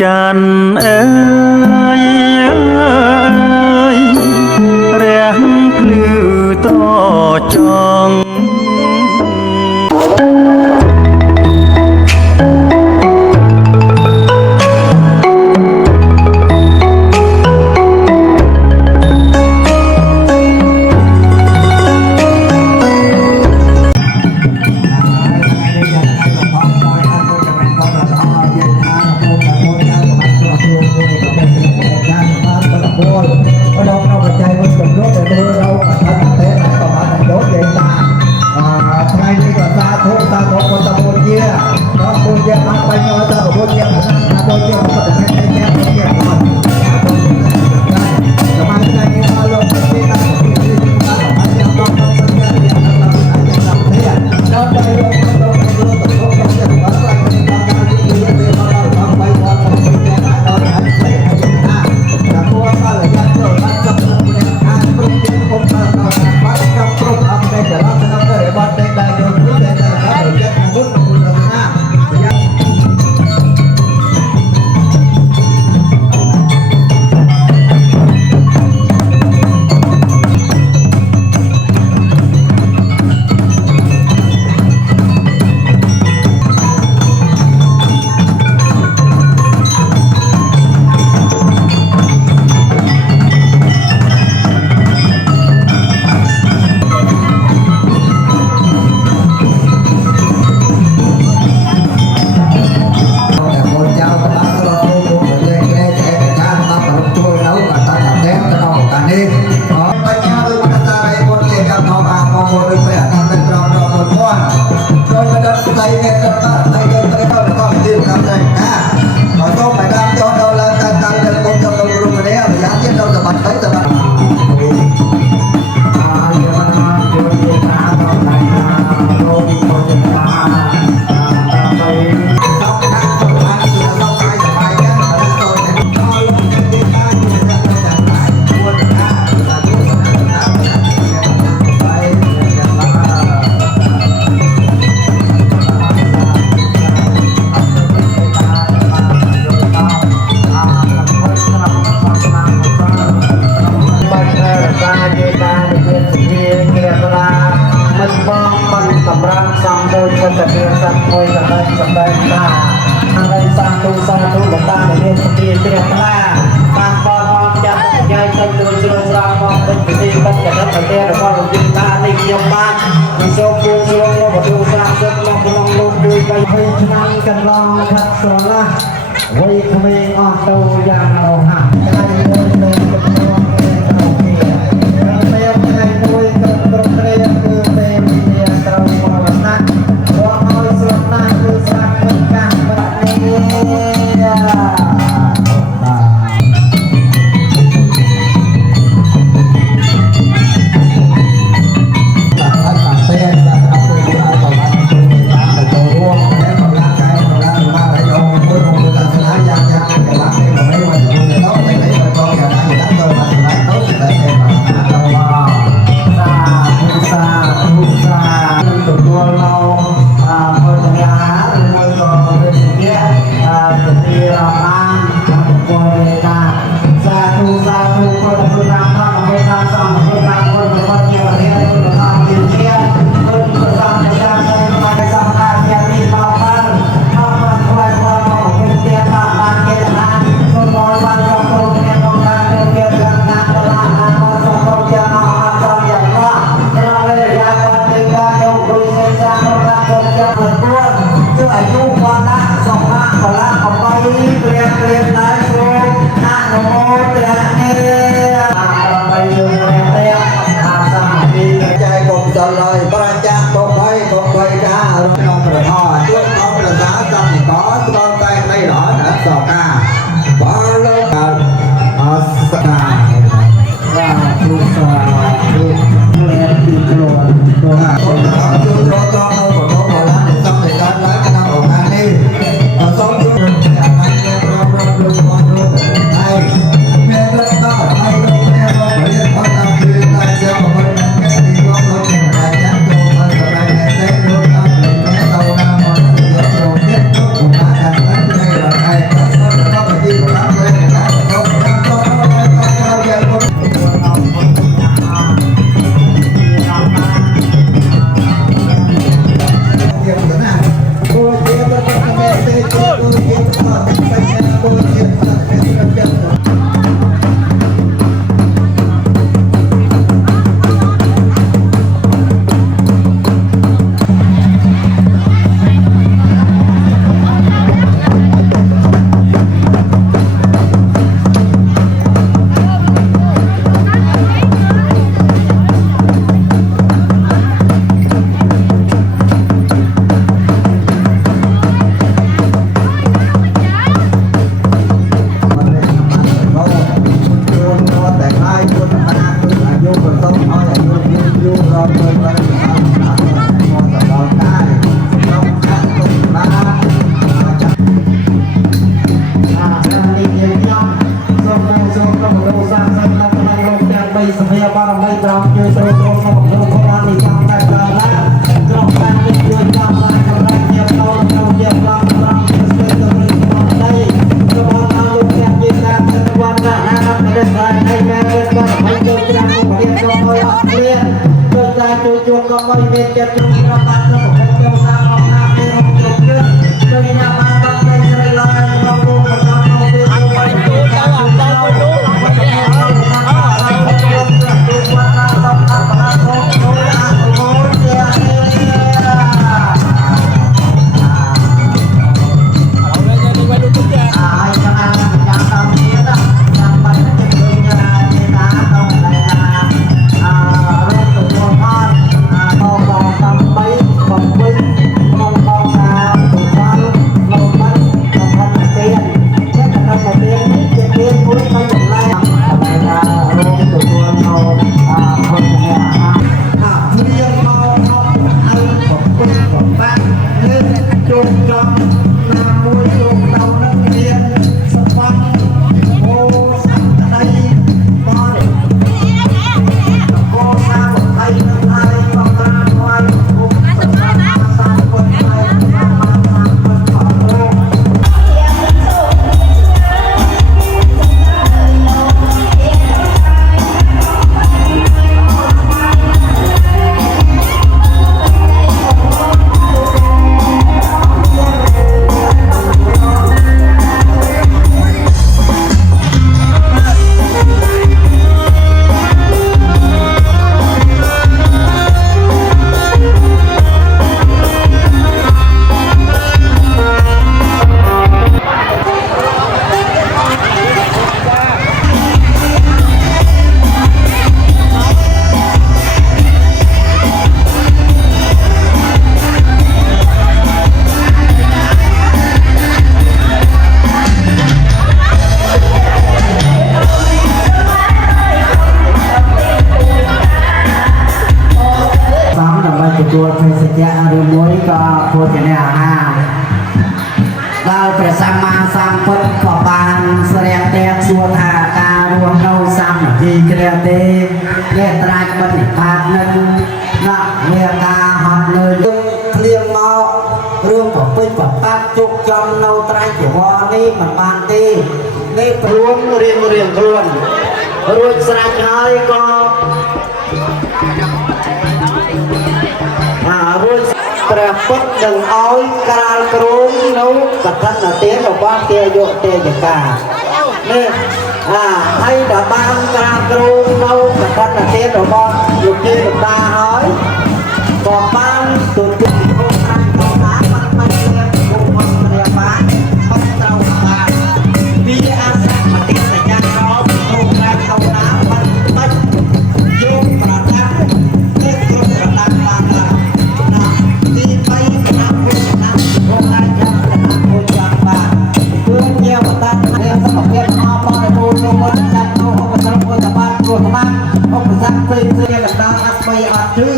จันเอ้ยแรงพลือต่อจอง เ ចិត្តលោកប្របាទទៅប្រកបចូលតាមអង្គការពេលរំជុំយើងទៅញ៉ាំបានដល់តែរៃឡយក្នុងលោកបន្តក្នុងពេលទៅបាយទៅការទៅទៅជួលភេសជ្ជៈឬមួយក៏ភោជនាអាហារដែលព្រះសម្មាសម្ពុទ្ធក៏បានស្រាំងទាំងសួរថាការរស់នៅសាមគ្គីគ្នាទេអ្នកត្រាច់បនិបាតនឹងណាវាការហត់លើភ្លៀងមករឿងប្រពេចប្របាត់ជុកចំនៅត្រាច់ជីវរនេះមិនបានទេនេះព្រួងរៀងខ្លួនរួចស្រេចហើយក៏រួចព្រះពុទ្ធនឹងឲ្យក្រាលគ្រងនៅកឋិនទានរបស់ទាយុទេយកានេះហើយដល់បានក្រាលគ្រងនៅកឋិនទានរបស់លោកយាយលោកតាហើយក៏បានទទួលខាងទៅណាមិនមានបុគ្គលម្នាក់បានអត់ត្រូវបានវាអាសៈមតិសញ្ញារោទៅខាងទៅណាមិនបាច់យកប្រដាប់ទេគ្រប់ប្រដាប់បានទី3គណៈពុទ្ធណារកអាចយកគណៈពុទ្ធយ៉ាងបានគឺជាវត្តមានសមភាពអបអរគុណលោកមកចាត់ទៅឧបសគ្គពុទ្ធបានព្រោះបានឧបសគ្គផ្សេងៗកណ្ដាលអត់បីអត់គឺ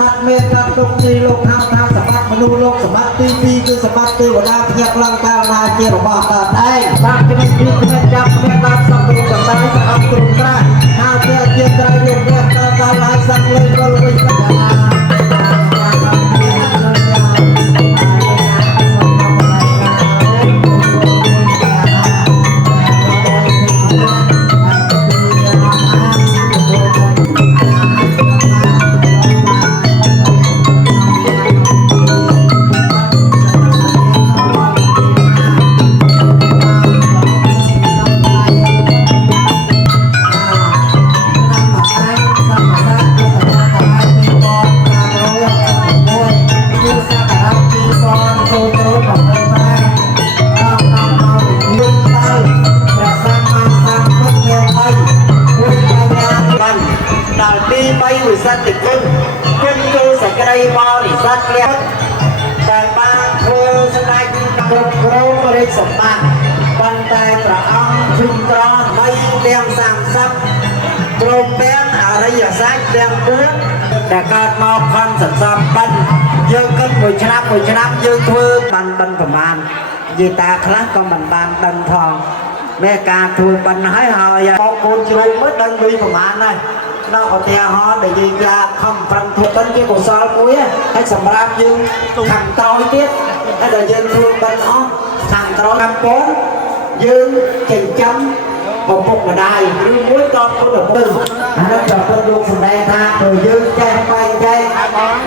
អត់មានការទុកទីលោកហៅថាសម្បត្តិមនុស្សលោកសម្បត្តិទី2គឺសម្បត្តិទេវតាភ្ញាក់ឡើងកាលណាជារបស់តតែបាទជំនាញពីជំនាញចាប់គ្នាដល់សម្បត្តិកណ្ដាលស្អប់ទ្រង់ត្រាហៅជាជាត្រូវយកព្រះកាលហើយសឹងលេងរលវិញកណ្ដាលវិស័យគុណគឺសក្តិបរិស័ទលះតែបានធ្វើស្ដេចគ្រប់គ្រងរាជសម្បត្តិប៉ុន្តែព្រះអង្គជុំត្រង់បីទាំង30ព្រមទាំងអរិយសច្ចទាំង4ដែលកើតមកខំសន្សំបិណ្ឌយើងគិតមួយឆ្នាំយើងធ្វើបានបិណ្ឌប្រមាណនិយាយតាខ្លះក៏មិនបានដឹងផងមេការធ្វើបិណ្ឌហើយមកកូនជ្រុំមើលដឹងលុយប្រមាណហើយដល់ឧទាហរណ៍ដែលយើងយ៉ាខំប្រឹងធ្វើបិណ្ឌជាកុសលមួយហើយសម្រាប់យើងខាងក្រោយទៀតតែយើងធ្វើបិណ្ឌអស់ខាងក្រោយ5000យើងចិញ្ចឹម một phục mà đài cứ mỗi con có được tư nó cho tôi luôn phần đây tha rồi dư chơi bay chơi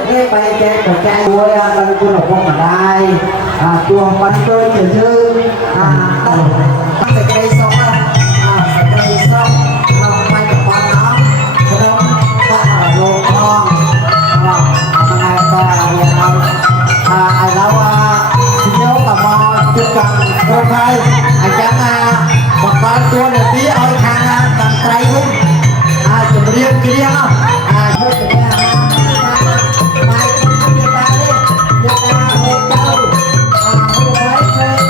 cái bay chơi rồi chơi vui là tôi là phục mà đài chuồng bánh tôi trừ dư sẽ cây xong sẽ cây xong không bay được con nó không ta là luôn con ngày ta là ai đâu nhớ tò mò chưa cần không phải anh chẳng một con tua này tí ơi thang tầm tay luôn chụp riêng kia thôi chụp riêng mai chúng ta đi chúng ta hôn đâu hôn mấy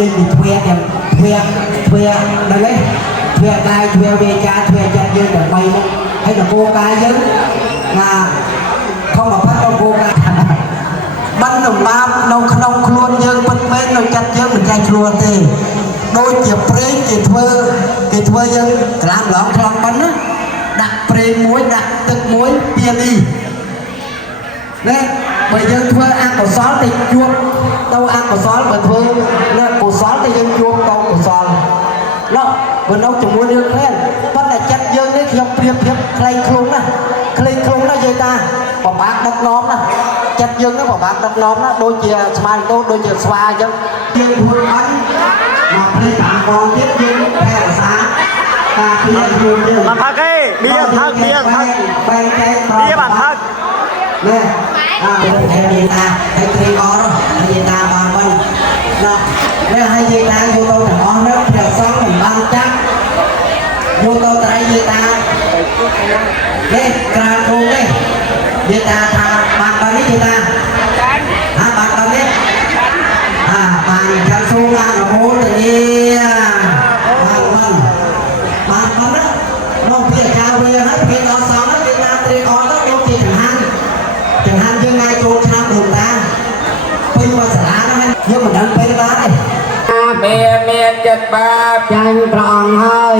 chơi bị thuê đây đấy thuê cài thuê về cha thuê cha chơi để bay hay là cô cài chứ mà không mà phát đâu cô cài bắn đồng ba nông nông luôn nhưng bắn mấy nông chặt chứ mình chạy luôn thì đôi chiếc prey chỉ thuê nhưng làm lỏng lòng bắn á đặt prey muối đặtទឹកmuối bia đi đấy bây giờ thuê ăn của xóa thì chuột đâu ăn của xóa mà thuê nên của xóa thì dân chuột đâu của xóa nó vừa nấu chừng mua nước lên vẫn là chặt dân đấy khi phiếp clay khung đó dây ta bỏ bạc đất nóm đó chặt dân nó bỏ bạc đất nóm đó đôi chìa smile tốt đôi chìa xoa chứ dân thuê bánh mà lên tạm còn tiếp dân theo là xa ta khi dân thuê dân bản thân ấy bia bản thân bia bản thân nè theo gì ta hay khi có đó hay gì ta mà mình nè nếu hay gì ta vô tôi thằng con đó theo sống mình ban chắc vô tôi tại gì ta đây cà khô đây gì ta thà bạn bao nhiêu gì ta bạn bao nhiêu bạn cao su ăn là bố tự nhiên bạn đó nó phía cao bây giờ hết phía đó xong hết Việt Nam thì có đó đôi khi chẳng hạn như ngay chỗ tham đường ta phim mà xả nó hay nhưng mà đang phê ra này miền chật bạp chanh tròn hơi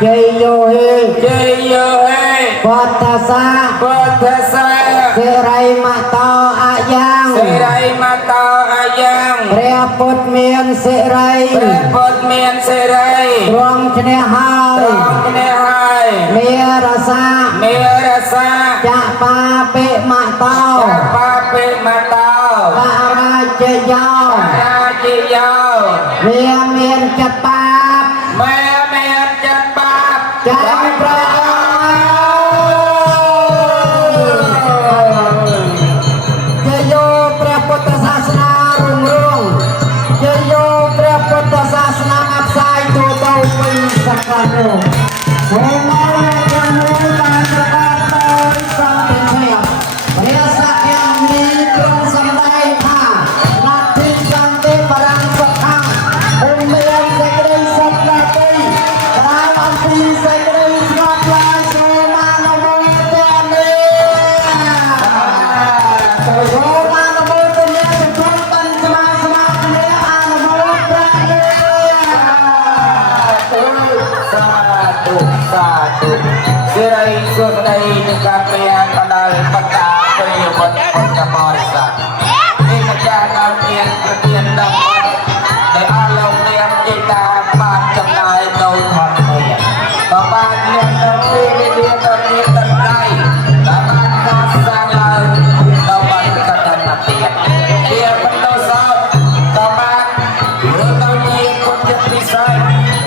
chơi vô hi bọt ta sa sê ray mà to a giang rè bột miền sê ray rong chne hơi mía ra sa chạ pa pe ma to ba ra chơi dao mía miền chặt bạp chanh tròn chơi vôព្រះពុទ្ធសាសនារុងរឿងchơi vôព្រះពុទ្ធសាសនាផ្សាយទូទៅពេញសកលលោកសូមអរគុណបានប្រកាសដោយសន្តិភាពព្រះសក្យមានទ្រង់សម្ដែងថានាទីសន្តិបរាំងសុខាôngមានសេចក្តីសុខណាស់ទីក្រៅអំពីសេចក្តីស្ងប់ឡើយសូមអនុមោទនាសូមអនុមោទនាទទួលបានស្មាគ្នាអនុមោទនាសិរីសុខដីនឹងការពៀកដល់បតាពេលវត្តអង្គបរិស័ទនេះម្ចាស់ដល់មានប្រទានដល់ដែលអស់លោកអ្នកចេតាបានចំណាយនៅថននេះក៏បានមានដល់ពេលនេះដល់មានដល់ដៃដែលបានកសាងឡើងដល់បានកតនទៀតវាបន្តសោតក៏បានរឿងដល់មានគុណចិត្តពិសេស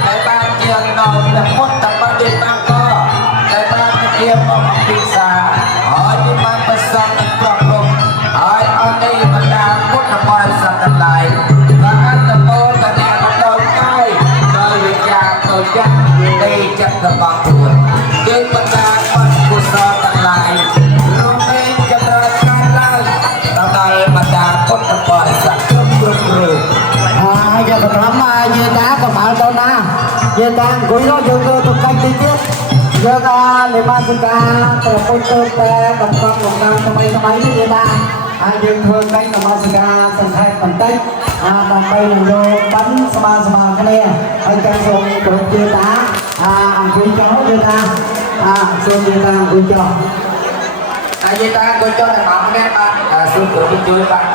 ដែលបានជានៅតែពុទ្ធបដិបានកដែលបានជាមកពិសាហើយទីបានប្រសពនឹងប្រកបហើយអត់ទេបណ្ដាពុទ្ធបរិស័ទទាំងឡាយក៏អត្តពលតអ្នកដល់កាយដោយវិជាទៅចាក់នៃចិត្តរបស់ខ្លួនគឺបណ្ដាអត់កុសលទាំងឡាយរួមមានចម្រើនការឡើងដល់បណ្ដាពុទ្ធបរិស័ទគ្រប់រូបgiờ còn lắm dê đá còn bảo đâu na dê đá cuối đó vô tôi canh đi tiếp giờ ta để ba sinh ca từ phôi tơ te đồng năm cho mấy dê đá dương thương canh từ ba sinh ca sinh thay phần tết còn đây là vô bánh sma cái này anh trang dùng của dê đá quý chó dê đá xuân dê đá quý chó dê đá quý chó là mỏng nét bạn xuân của quý chuối bạn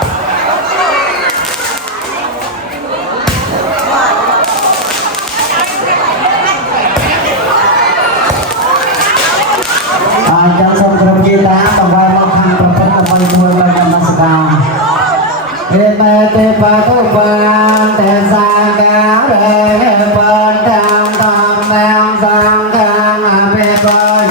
trong sông trong dê đá còn vai mọc hàng trong tất cả vai mùi và trong mặt sạc thế bè tê bà thô bàn tê sang cá rê bê bần tam tam tam sang cá bê bần